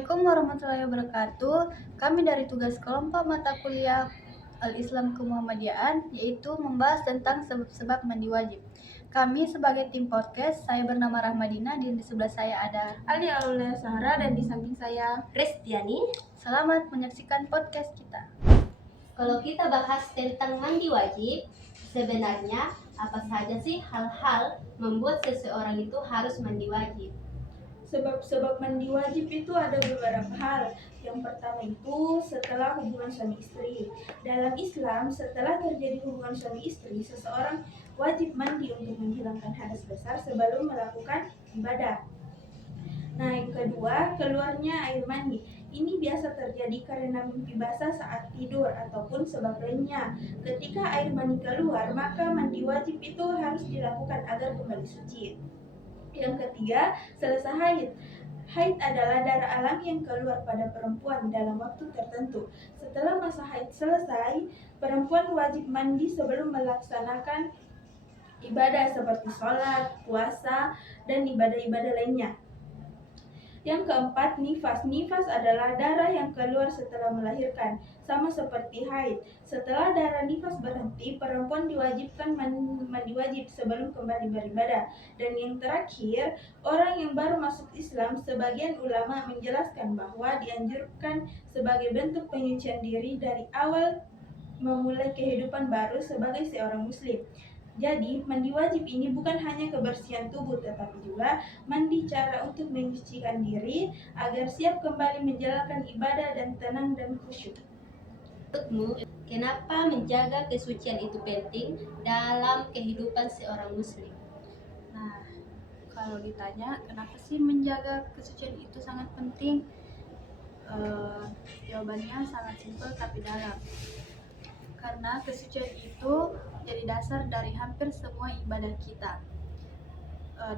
Assalamualaikum warahmatullahi wabarakatuh. Kami dari tugas kelompok mata kuliah Al-Islam Kemuhammadiyaan, yaitu membahas tentang sebab-sebab mandi wajib. Kami sebagai tim podcast, saya bernama Rahmadina, dan di sebelah saya ada Ali Aulia Sahara, dan di samping saya Restiani. Selamat menyaksikan podcast kita. Kalau kita bahas tentang mandi wajib, sebenarnya apa saja sih hal-hal membuat seseorang itu harus mandi wajib? sebab-sebab mandi wajib itu ada beberapa hal. Yang pertama itu setelah hubungan suami istri. Dalam Islam, setelah terjadi hubungan suami istri, seseorang wajib mandi untuk menghilangkan hadas besar sebelum melakukan ibadah. Nah, yang kedua, keluarnya air mani. Ini biasa terjadi karena mimpi basah saat tidur ataupun sebab lainnya. Ketika air mani keluar, maka mandi wajib itu harus dilakukan agar kembali suci. Yang ketiga, selesai haid. Haid adalah darah alami yang keluar pada perempuan dalam waktu tertentu. Setelah masa haid selesai, perempuan wajib mandi sebelum melaksanakan ibadah seperti sholat, puasa, dan ibadah-ibadah lainnya. Yang keempat, nifas. Nifas adalah darah yang keluar setelah melahirkan, sama seperti haid. Setelah darah nifas berhenti, perempuan diwajibkan mandi wajib sebelum kembali beribadah. Dan yang terakhir, orang yang baru masuk Islam, sebagian ulama menjelaskan bahwa dianjurkan sebagai bentuk penyucian diri dari awal memulai kehidupan baru sebagai seorang muslim. Jadi, mandi wajib ini bukan hanya kebersihan tubuh, tetapi juga mandi cara untuk menyucikan diri agar siap kembali menjalankan ibadah dan tenang dan khusyuk. Menurutmu, kenapa menjaga kesucian itu penting dalam kehidupan seorang muslim? Nah, kalau ditanya kenapa sih menjaga kesucian itu sangat penting, jawabannya sangat simpel tapi dalam. Karena kesucian itu jadi dasar dari hampir semua ibadah kita.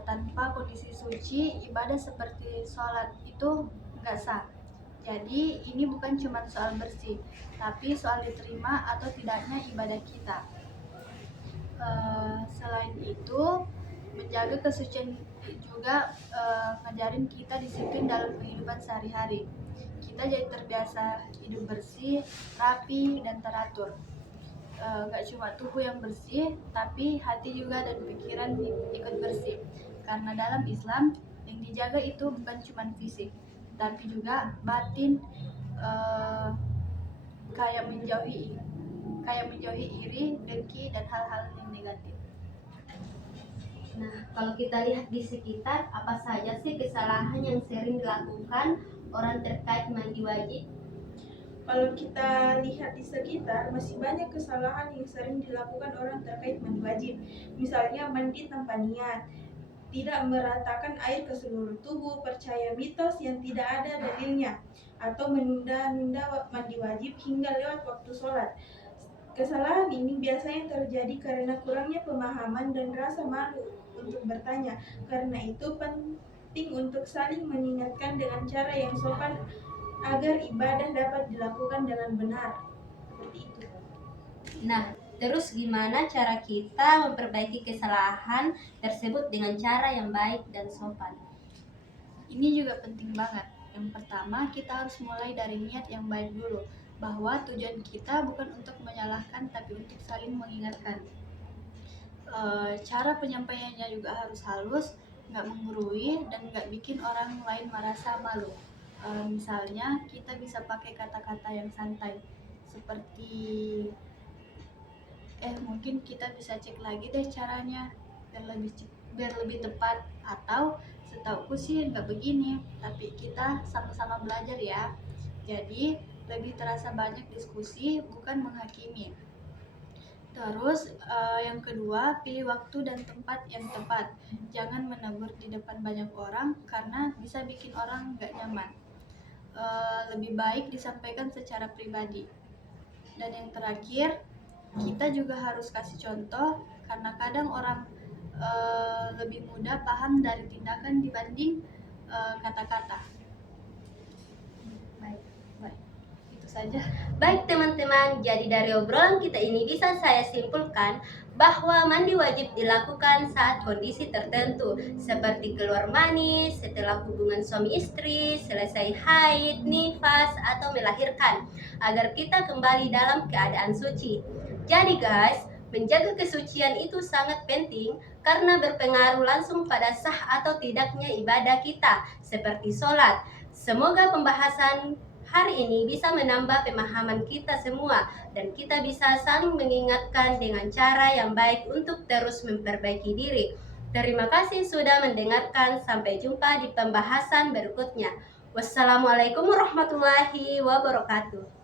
Tanpa kondisi suci, ibadah seperti sholat itu nggak sah. Jadi ini bukan cuma soal bersih, tapi soal diterima atau tidaknya ibadah kita. Selain itu, menjaga kesucian juga ngajarin kita disiplin dalam kehidupan sehari-hari. Kita jadi terbiasa hidup bersih, rapi, dan teratur. Gak cuma tubuh yang bersih, tapi hati juga dan pikiran ikut bersih. Karena dalam Islam, yang dijaga itu bukan cuma fisik, tapi juga batin, kayak menjauhi iri, dengki, dan hal-hal yang negatif. Nah, kalau kita lihat di sekitar, apa saja sih kesalahan yang sering dilakukan orang terkait mandi wajib? Kalau kita lihat di sekitar, masih banyak kesalahan yang sering dilakukan orang terkait mandi wajib. Misalnya mandi tanpa niat, tidak meratakan air ke seluruh tubuh, percaya mitos yang tidak ada dalilnya, atau menunda-nunda mandi wajib hingga lewat waktu sholat. Kesalahan ini biasanya terjadi karena kurangnya pemahaman dan rasa malu untuk bertanya. Karena itu penting untuk saling mengingatkan dengan cara yang sopan agar ibadah dapat dilakukan dengan benar. Seperti itu. Nah, terus gimana cara kita memperbaiki kesalahan tersebut dengan cara yang baik dan sopan? Ini juga penting banget. Yang pertama, kita harus mulai dari niat yang baik dulu, bahwa tujuan kita bukan untuk menyalahkan tapi untuk saling mengingatkan. Cara penyampaiannya juga harus halus, nggak menggurui, dan nggak bikin orang lain merasa malu. Misalnya kita bisa pakai kata-kata yang santai seperti mungkin kita bisa cek lagi deh caranya biar lebih tepat, atau setauku sih nggak begini, tapi kita sama-sama belajar ya. Jadi lebih terasa banyak diskusi, bukan menghakimi. Terus yang kedua, pilih waktu dan tempat yang tepat. Jangan menegur di depan banyak orang karena bisa bikin orang nggak nyaman. Lebih baik disampaikan secara pribadi. Dan yang terakhir, kita juga harus kasih contoh, karena kadang orang lebih mudah paham dari tindakan dibanding kata-kata. Baik. Itu saja. Baik teman-teman, jadi dari obrolan kita ini bisa saya simpulkan bahwa mandi wajib dilakukan saat kondisi tertentu seperti keluar mani, setelah hubungan suami istri, selesai haid, nifas, atau melahirkan agar kita kembali dalam keadaan suci. Jadi guys, menjaga kesucian itu sangat penting karena berpengaruh langsung pada sah atau tidaknya ibadah kita seperti sholat. Semoga pembahasan hari ini bisa menambah pemahaman kita semua dan kita bisa saling mengingatkan dengan cara yang baik untuk terus memperbaiki diri. Terima kasih sudah mendengarkan. Sampai jumpa di pembahasan berikutnya. Wassalamualaikum warahmatullahi wabarakatuh.